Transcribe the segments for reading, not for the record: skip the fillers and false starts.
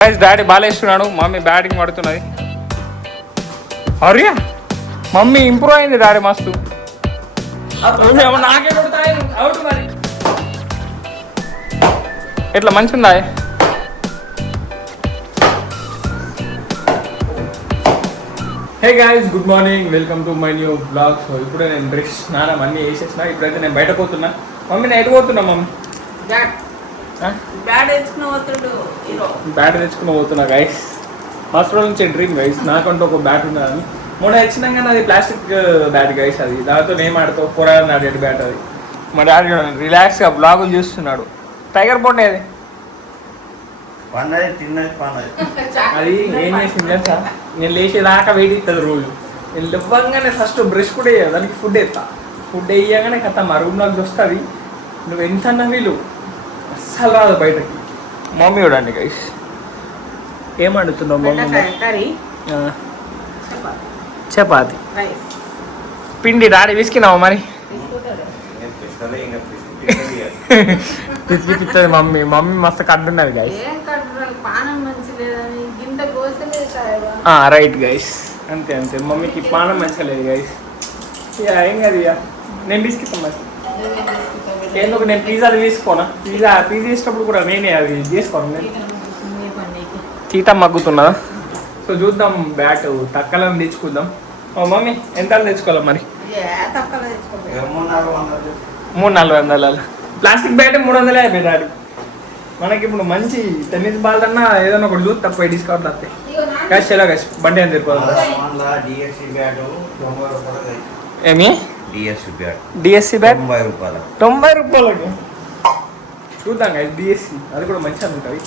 Daddy ball వేస్తున్నాడు, mummy batting పడుతున్నది. అరే మమ్మీ ఇంప్రూవ్ అయింది డాడీ మస్తు. నాకే కొడతాయి అవుట్ మరి. ఎట్లా మంచి ఉందా? Hey guys, good morning, welcome to my new blog. So ఇప్పుడే నేను బ్రష్ స్నానం అన్నీ వేసేసిన. ఇప్పుడైతే నేను బయట పోతున్నా. మమ్మీ నేను ఎటు పోతున్నా మమ్మీ? బ్యాట్ తెచ్చుకుని పోతున్నా గైస్. హాస్పిటల్ నుంచి డ్రీమ్ గైస్, నాకంటూ ఒక బ్యాట్ ఉన్నదని. మొన్న తెచ్చినాం కానీ అది ప్లాస్టిక్ బ్యాట్ గైస్. అది దాంతో ఏం ఆడుతావు, పోరాడు ఆడేది బ్యాట్ అది. మా డాడీ రిలాక్స్గా బ్లాగులు చూస్తున్నాడు. టైగర్ బోట్ ఏది అది ఏం చేసింది తెలుసా? నేను లేచేదాకా వెయిట్ ఇస్తుంది రోజు. నేను ఇవ్వగానే ఫస్ట్ బ్రష్ కూడా వేయాలి, దానికి ఫుడ్ వేస్తా. ఫుడ్ వేయగానే కథ మా రూమ్లోకి వస్తుంది. నువ్వు ఎంత అన్నా వీలు అస్సలు రాదు బయటకి. మమ్మీ చూడండి గైస్, ఏం అడుగుతున్నావు మమ్మీ? చపాతి పిండి డాడీ విసికినావు మరి? పిచ్చిపిస్తుంది మమ్మీ. మమ్మీ మస్తు కట్టున్నది గైస్. రైట్ గైస్, అంతే అంతే. మమ్మీకి పానం మంచిగా లేదు గైస్. ఇక ఏం కాదు, ఇక నేను బిస్కిస్తాను మరి. ఎందుకు నేను పిజ్జా తీసుకోనా? పిజ్జా వేసినప్పుడు కూడా నేనే అది చేసుకోను. నేను తీట మగ్గుతున్నదా? సో చూద్దాం, బ్యాట్ తక్కలని తెచ్చుకుందాం. మమ్మీ ఎంత తెచ్చుకోవాలి మరి? 300-400 ప్లాస్టిక్ బ్యాట్ 350 డాడీ. మనకి ఇప్పుడు మంచి టెన్నిస్ బాల్ అన్నా ఏదైనా ఒకటి చూసి తప్ప డిస్కౌంట్ వస్తాయి. క్యాష్ ఎలా క్యాష్ బండి అని తిరిగిపోతుంది. ఏమి డిఎస్సి బ్యాట్ 90 రూపాయలకి చూద్దాం కదా. డిఎస్సి అది కూడా మంచిగా ఉంటుంది.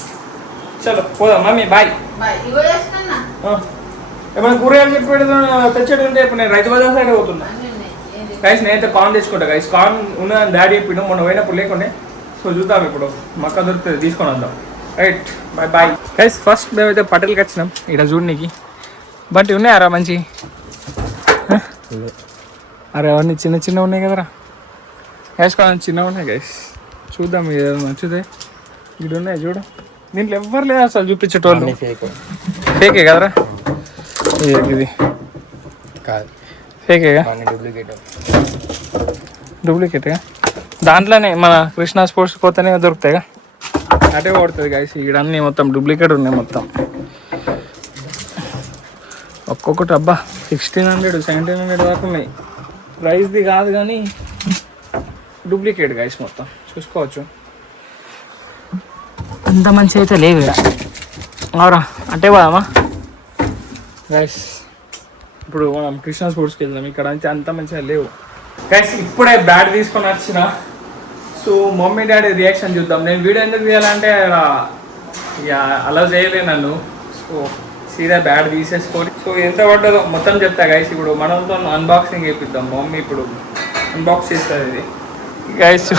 చలో పోదాం మమ్మీ, బాయ్. ఏమైనా కూరగాయలు చెప్పేది తెచ్చేది ఉంటే ఇప్పుడు నేను రైతు బజార్ సైడ్ పోతున్నా గైస్. నేనైతే కార్న్ తెచ్చుకుంటా గైస్. కార్న్ ఉన్న డాడీ చెప్పిండు, మొన్న పోయినప్పుడు లేకుండే. సో చూద్దాం, ఇప్పుడు మక్క దొరుకుతుంది, తీసుకొని వద్దాం. Right, bye bye guys. First మేమైతే పటేల్కి వచ్చినాం ఇక్కడ చూడనీకి. బట్ ఉన్నాయారా మంచి? అరే అవన్నీ చిన్న చిన్న ఉన్నాయి కదరా గైస్, కొంచెం చిన్నగా ఉన్నాయి గైస్. చూద్దాం ఏదైనా నచ్చుతే. ఇక్కడ ఉన్నాయి చూడు, దీంట్లో ఎవ్వరు లేదు అసలు చూపించేటోళ్ళు. ఫేకే కదరా ఇది? కాదు ఫేకేగా, డూప్లికేట్గా. దాంట్లోనే మన కృష్ణా స్పోర్ట్స్ పోతేనే దొరుకుతాయిగా, అటే పడుతుంది గైస్. ఇక్కడ అన్నీ మొత్తం డూప్లికేట్ ఉన్నాయి మొత్తం. ఒక్కొక్కటి అబ్బా 1600 1700 దాకా ఉన్నాయి. ప్రైస్ది కాదు కానీ డూప్లికేట్ గైస్ మొత్తం. చూసుకోవచ్చు, అంత మంచి అయితే లేవు ఇక్కడ. అవరా అంటే పోదామా గైస్? ఇప్పుడు మనం కృష్ణా స్పోర్ట్స్కి వెళ్దాం. ఇక్కడ నుంచి అంత మంచిగా లేవు గైస్. ఇప్పుడే బ్యాట్ తీసుకొని వచ్చిన. సో మమ్మీ డాడీ రియాక్షన్ చూద్దాం. నేను వీడియో ఎందుకు తీయాలంటే ఇక అలా చేయలే నన్ను. సో సీదా బ్యాట్ తీసేసుకొని, సో ఎంత పడ్డదో మొత్తం చెప్తా గైస్. ఇప్పుడు మనతో అన్బాక్సింగ్ చేపిద్దాం. మమ్మీ ఇప్పుడు అన్బాక్స్ చేస్తుంది ఇది గైస్.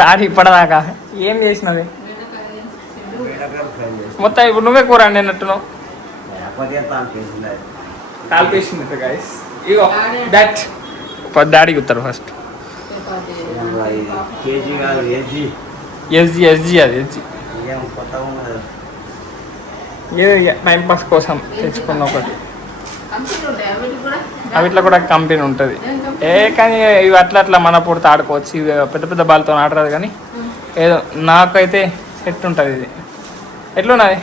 డాడీ ఇప్పటిదాకా ఏం చేసినది మొత్తం ఇప్పుడు నువ్వే కూర అన్నట్టున్నావు. కాల్పేసింది గైస్. ఇగో దట్ డాడీకి వస్తారు ఫస్ట్. ఎస్జీ అది ఎస్జీ టైం పాస్ కోసం తెచ్చుకున్న ఒకటి. అవిట్లో కూడా కంపెనీ ఉంటుంది. కానీ ఇవి అట్లా మన పూర్తి ఆడుకోవచ్చు. ఇవి పెద్ద పెద్ద బాల్తో ఆడరాదు కానీ ఏదో నాకైతే సెట్ ఉంటుంది ఇది. ఎట్లున్నది?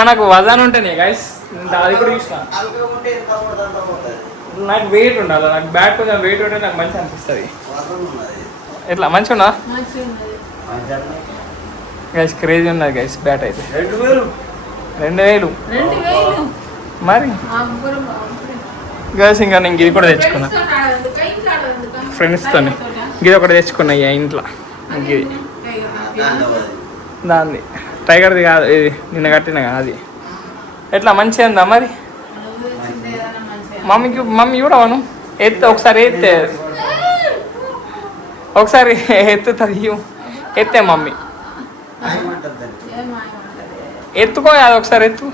మనకు వజన్ ఉంటేనే గైస్. అది కూడా చూసిన. నాకు వెయిట్ ఉండాలి. నాకు బ్యాట్ కొంచెం వెయిట్ ఉంటే నాకు మంచిగా అనిపిస్తుంది. ఎట్లా మంచిగా ఉన్నా గైస్? క్రేజీ ఉన్నది గైస్ బ్యాట్ అయితే. 2000 మరి గైస్. ఇంకా నేను ఇది కూడా తెచ్చుకున్నా ఫ్రెండ్స్తో. ఇది ఒకటి తెచ్చుకున్నా ఇక ఇంట్లో. ఇది దాన్ని టైగర్ది కాదు, ఇది నిన్న కట్టిన కదా అది. ఎట్లా మంచిగా ఉందా మరి? మమ్మీ చూడవను ఎత్తు ఒకసారి, ఎత్తే ఒకసారి ఎత్తుతుంది. ఎత్తే మమ్మీ ఎత్తుకో, అది ఒకసారి ఎత్తు.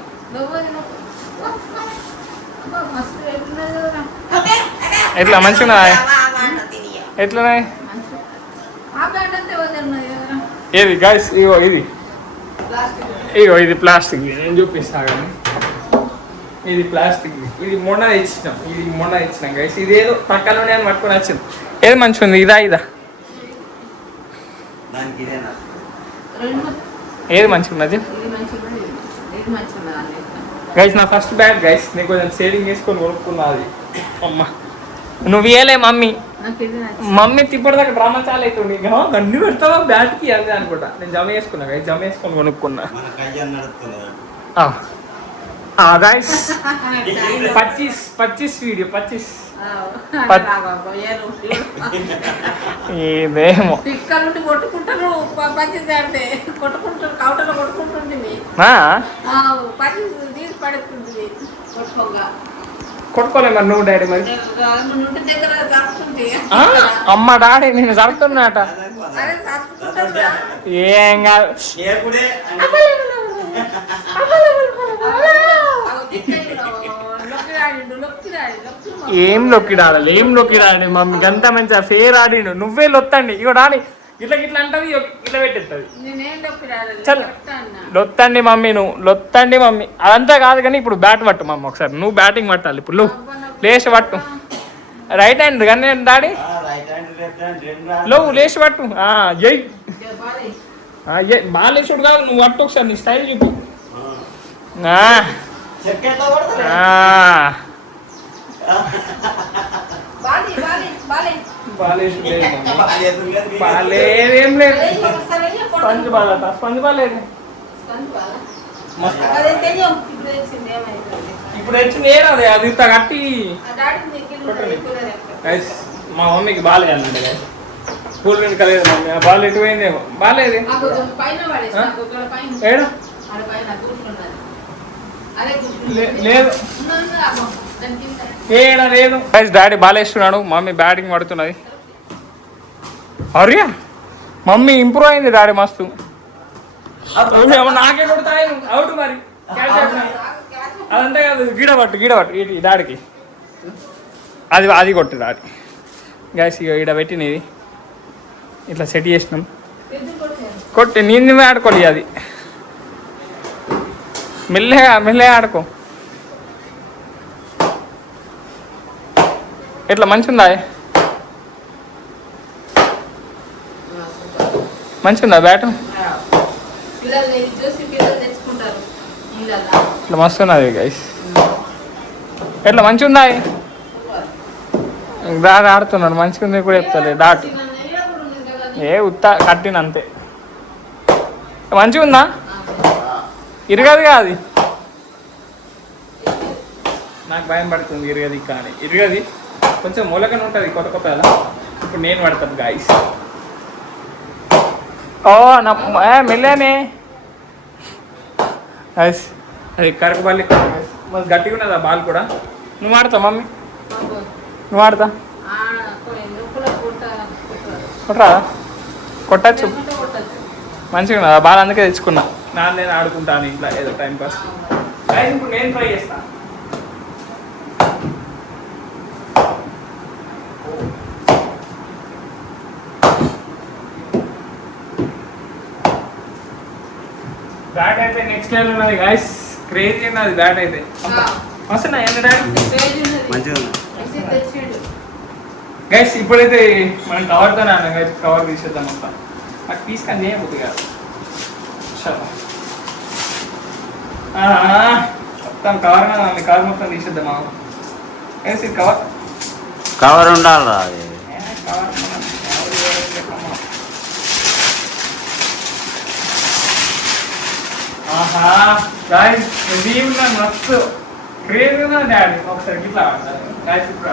ఎట్లా మంచిగా ఎట్లున్నాయి? ఏది గైస్ ఇగో ఇది ఇగో ఇది ప్లాస్టిక్ నేను చూపిస్తా కానీ ఇది ప్లాస్టిక్ ఇది మొన్న తెచ్చినాం గైస్ ఇది ఏదో పక్కలోనే అని పట్టుకొని వచ్చింది ఏది మంచిగా ఉంది ఇదా ఏది మంచిగా ఉన్నది గైస్ నా ఫస్ట్ బ్యాగ్ గైస్ నేను కొంచెం సేవింగ్ చేసుకొని కొనుక్కున్నా అది అమ్మ నువ్వు ఇయ్యలే మమ్మీ తిప్పటిదాకా డ్రామా చాలా అవుతుంది గన్ను పెడతావా బ్యాట్కి అది అనుకుంటా నేను జమ చేసుకున్నా గైస్ జమ చేసుకొని కొనుక్కున్నా गाइस 25 वीडियो 25 ఇదేమో పిక్కలుండి కొట్టుకుంటారు 25 అంటే కొట్టుకుంటారు కౌటలో కొట్టుకుంటుంది తీసి పడుతుంది కొట్టుకోలే మరి నువ్వు డాడీ మరి దగ్గర జరుపుతుంది అమ్మ డాడీ నేను జరుపుతున్నాట ఏం కాదు ఏం లొక్కిడాలి మమ్మీ గంత మంచిగా ఫేర్ ఆడిండు నువ్వే లొత్తండి ఇగో రాని ఇట్లా అంటది ఇట్లా పెట్టేస్తుంది లొత్తండి మమ్మీ నువ్వు లొత్తండి మమ్మీ అదంతా కాదు కానీ ఇప్పుడు బ్యాట్ పట్టు మమ్మీ ఒకసారి నువ్వు బ్యాటింగ్ పట్టాలి ఇప్పుడు లేచి పట్టు రైట్ హ్యాండ్ కానీ డాడీ లేచి పట్టు జై బాలేసుడు కాదు నువ్వు పట్టు ఒకసారి నీ స్టైల్ చూపి బాలేదేం లేదు స్పంజ్ బాలట స్పంజ్ బాలేదు ఇప్పుడు వచ్చింది ఏది అది ఇంత కట్టి మా మమ్మీకి బాగాలేదండి స్కూల్ నుండి కలిగదు మమ్మీ ఆ బాల్ ఎటు పోయిందేమో బాగాలేదు ఏడు లేదు ఏడా లేదు డాడీ బాల్ వేస్తున్నాడు మమ్మీ బ్యాటింగ్ పడుతున్నది అరియా మమ్మీ ఇంప్రూవ్ అయింది డాడీ మస్తు నాకే కొడతాయి అవుట్ మరి అదంతా కాదు గీడబట్టు ఈ డాడీకి అది కొట్టు డాడీ గ్యాస్ ఈడ పెట్టినది ఇట్లా సెట్ చేసినాం కొట్టి నేను ఆడుకోలే అది మెల్లగా ఆడుకో ఎట్లా మంచిగుందా బ్యాటు ఇట్లా మస్తు ఉన్నది గైస్ ఎట్లా మంచిగుందా దాని ఆడుతున్నాడు మంచిగుంది కూడా చెప్తాలే డాట్ ఉత్తా కట్టిన అంతే మంచిగుందా ఇరగదుగా అది నాకు భయం పడుతుంది ఇరగది కానీ ఇరగది కొంచెం మూలకనే ఉంటుంది కొత్త అలా ఇప్పుడు నేను పడతాను గాయస్ నా మెల్లానే అది కరకబల్లి మరి గట్టిగా ఉన్నది ఆ బాల్ కూడా నువ్వు ఆడతావు మమ్మీ నువ్వు ఆడతా కొట్టరా కొట్టచ్చు మంచిగా ఉన్నది ఆ బాల్ అందుకే తెచ్చుకున్నా నేను ఆడుకుంటాను ఇంట్లో ఏదో టైంపాస్ ఇప్పుడు నేను ట్రై చేస్తాను బ్యాట్ అయితే నెక్స్ట్ లెవెల్ ఉన్నది గైస్ క్రేజీ ఉన్నది బ్యాట్ అయితే వస్తున్నా గైస్ ఇప్పుడైతే మనం కవర్తోనే అన్నాం గైస్ కవర్ తీసేద్దాం మొత్తం నాకు తీసుకొని చేయబోతుంది కాదు మొత్తం కవర్ కవర్ మొత్తం తీసేద్దాం గైస్ ఇది కవర్ ఉండాలి కవర్ ఆహా గాయస్ ఇది ఉన్నా మస్తు క్రేజ్ ఉన్నా డాడీ ఒకసారి ఇట్లా గాయస్ ఇప్పుడు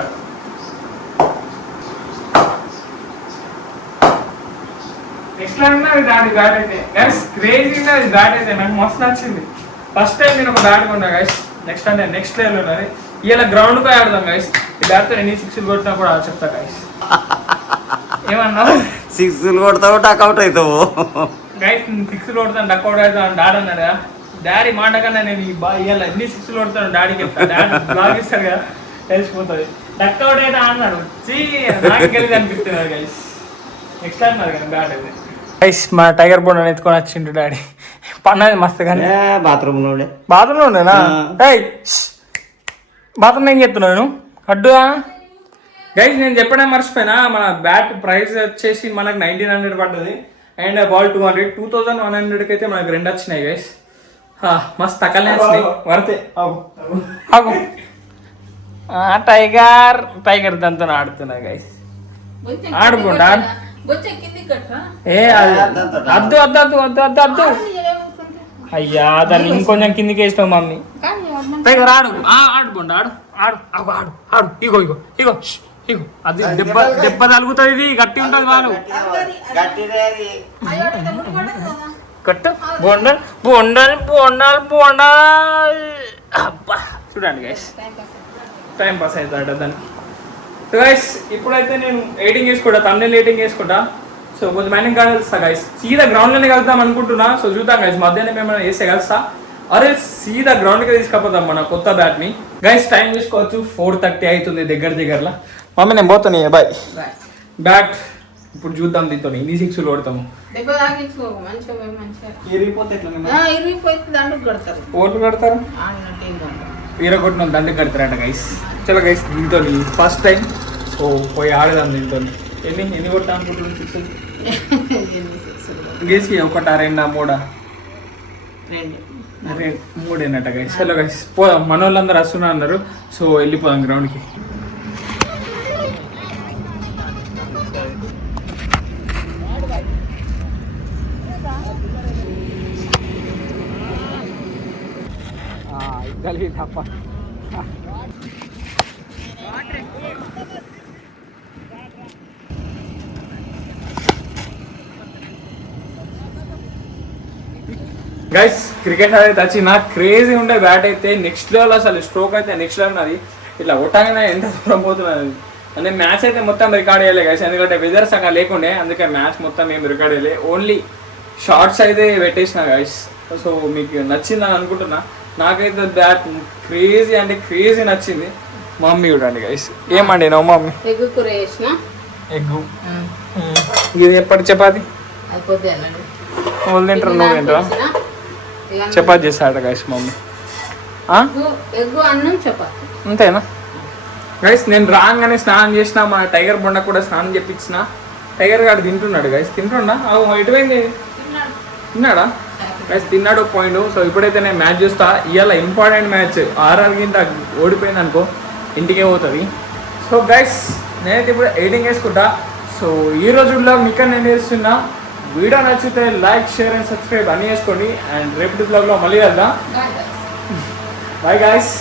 నెక్స్ట్ లైన్ ఉన్నది డాడీ బ్యాట్ అయితే గైస్ క్రేజ్ ఉన్నది బ్యాట్ అయితే నాకు మస్తు నచ్చింది ఫస్ట్ టైం నేను ఒక బ్యాట్ కొన్నా గైస్ నెక్స్ట్ అంటే నెక్స్ట్ లెవెల్ ఉన్నది ఇలా గ్రౌండ్ పై ఆడదాం గైస్ ఈ బ్యాట్తో ఎన్ని సిక్స్లు కొట్టినా కూడా చెప్తా గైస్ ఏమన్నావు సిక్స్లు కొడతావు టక్అవుట్ అవుతావు గైస్ 6 కొడతాను డక్అవుట్ అవుతాను డాడీ అన్నాడు కదా డాడీ మాట కన్నా నేను ఇవాళ ఎన్ని 6 కొడతాను డాడీకి చెప్తాను డాడీ బ్లాగ్ ఇస్తాడు కదా తెలిసిపోతుంది డక్అవుట్ అయితే అన్నాడు నాకు తెలియదు అనిపిస్తుంది గైస్ నెక్స్ట్ అన్నారు కదా బ్యాట్ అయితే గైస్ మా టైగర్ బోన్ ఎత్తుకొని వచ్చిండు డాడీ పన్నది మస్తు కానీ బాత్రూమ్ లో బాత్రూంలో ఉండేనా ఏయ్ బాత్రూమ్ ఏం చెప్తున్నాను అడ్డుగా గైస్ నేను చెప్పడం మర్చిపోయినా మన బ్యాట్ ప్రైస్ వచ్చేసి మనకు 1900 పడ్డది అండ్ బాల్ 200 2100కి అయితే మనకు 2 వచ్చినాయి గైస్ మస్తు తక్కలనే వచ్చినాయి పడితే ఆగు టైగర్ దాంతో ఆడుతున్నా గైస్ ఆడుకోండి ఏ అద్దు అద్దు అద్దు అద్దు అద్దు అద్దు అయ్యా దాన్ని ఇంకొంచెం కిందికి వేస్తావు మమ్మీ టైగర్ ఆడు ఆడుకోండి ఆడు ఆడు ఆగు ఆడు ఆడు ఇగో ఇగో ఇగో ఇగో అది దెబ్బ దెబ్బ తలుగుతుంది ఇది గట్టి ఉంటుంది వాళ్ళు కట్టు బోండాలు బోండాలు బోండాలు బోండాలు అబ్బా చూడండి గైస్ టైం పాస్ అవుతాడు దానికి సో గైస్ ఇప్పుడైతే నేను ఎడిటింగ్ చేసుకుంటా తమిళ ఎడిటింగ్ చేసుకుంటా సో కొంచెం మైనింగ్ కలుస్తా గైస్ సీదా గ్రౌండ్లోనే కలుద్దాం అనుకుంటున్నా సో చూద్దాం గైస్ మధ్యాహ్నం ఏమైనా వేస్తే కలుస్తా అరే సీదా గ్రౌండ్కి తీసుకపోతాం మన కొత్త బ్యాట్ని గైస్ టైం చూసుకోవచ్చు 4:30 అవుతుంది దగ్గరలో మమ్మీ నేను పోతాను బాయ్ బ్యాట్ ఇప్పుడు చూద్దాం దీంతో ఇన్ని 6 కొడతాము ఓట్లు కడతారు కొట్టిన దండ కడతారట గైస్ చలో గైస్ దీంతో ఫస్ట్ టైం సో పోయి ఆడదాం దీంతో ఎన్ని కొట్టా అనుకుంటున్నాను 6 గేసి 1 2 3 3 గైస్ చలో గైస్ పోదాం మన వాళ్ళందరూ వస్తున్నా అన్నారు సో వెళ్ళిపోదాం గ్రౌండ్కి తప్ప గైస్ క్రికెట్ అయితే వచ్చి నాకు క్రేజీ ఉండే బ్యాట్ అయితే నెక్స్ట్ లెవెల్ అసలు స్ట్రోక్ అయితే నెక్స్ట్ లెవెల్ అది ఇట్లా కొట్టగానే ఎంత దూరం పోతున్నది అంటే మ్యాచ్ అయితే మొత్తం రికార్డ్ చేయలే గైస్ ఎందుకంటే వెదర్ సగం లేకుండే అందుకే మ్యాచ్ మొత్తం ఏం రికార్డ్ చేయలే ఓన్లీ షార్ట్స్ అయితే పెట్టేసిన గైస్ సో మీకు నచ్చిందని అనుకుంటున్నా నాకైతే బ్యాట్ క్రేజీ అంటే క్రేజీ నచ్చింది మమ్మీ చూడండి గైస్ ఏమండి నవ్వు మమ్మీ ఎగ్గు కూర చేసిన ఎగ్గు ఇది ఎప్పటి చపాతి వాళ్ళు తింటారు నువ్వు తింటారా చపాతి చేస్తాడ గైస్ మమ్మీ ఎగ్గు అన్నం చపాతి అంతేనా గైస్ నేను రాగానే స్నానం చేసిన మా టైగర్ బొండ కూడా స్నానం చేపించిన టైగర్ గారు తింటున్నాడు గైస్ తింటుండా ఎటువైంది తిన్నాడా గైస్ తిన్నాడు పాయింట్ సో ఇప్పుడైతే నేను మ్యాచ్ చూస్తా ఇవాళ ఇంపార్టెంట్ మ్యాచ్ ఆర్ఆర్ కింద ఓడిపోయింది అనుకో ఇంటికే పోతుంది సో గైస్ నేనైతే ఇప్పుడు ఎడిటింగ్ వేసుకుంటా సో ఈ రోజుల్లో మీకు నేను చేస్తున్నా వీడియో నచ్చితే లైక్ షేర్ అండ్ సబ్స్క్రైబ్ అన్నీ చేసుకోండి అండ్ రేపటి బ్లాగ్లో మళ్ళీ వెళ్దాం బాయ్ గైస్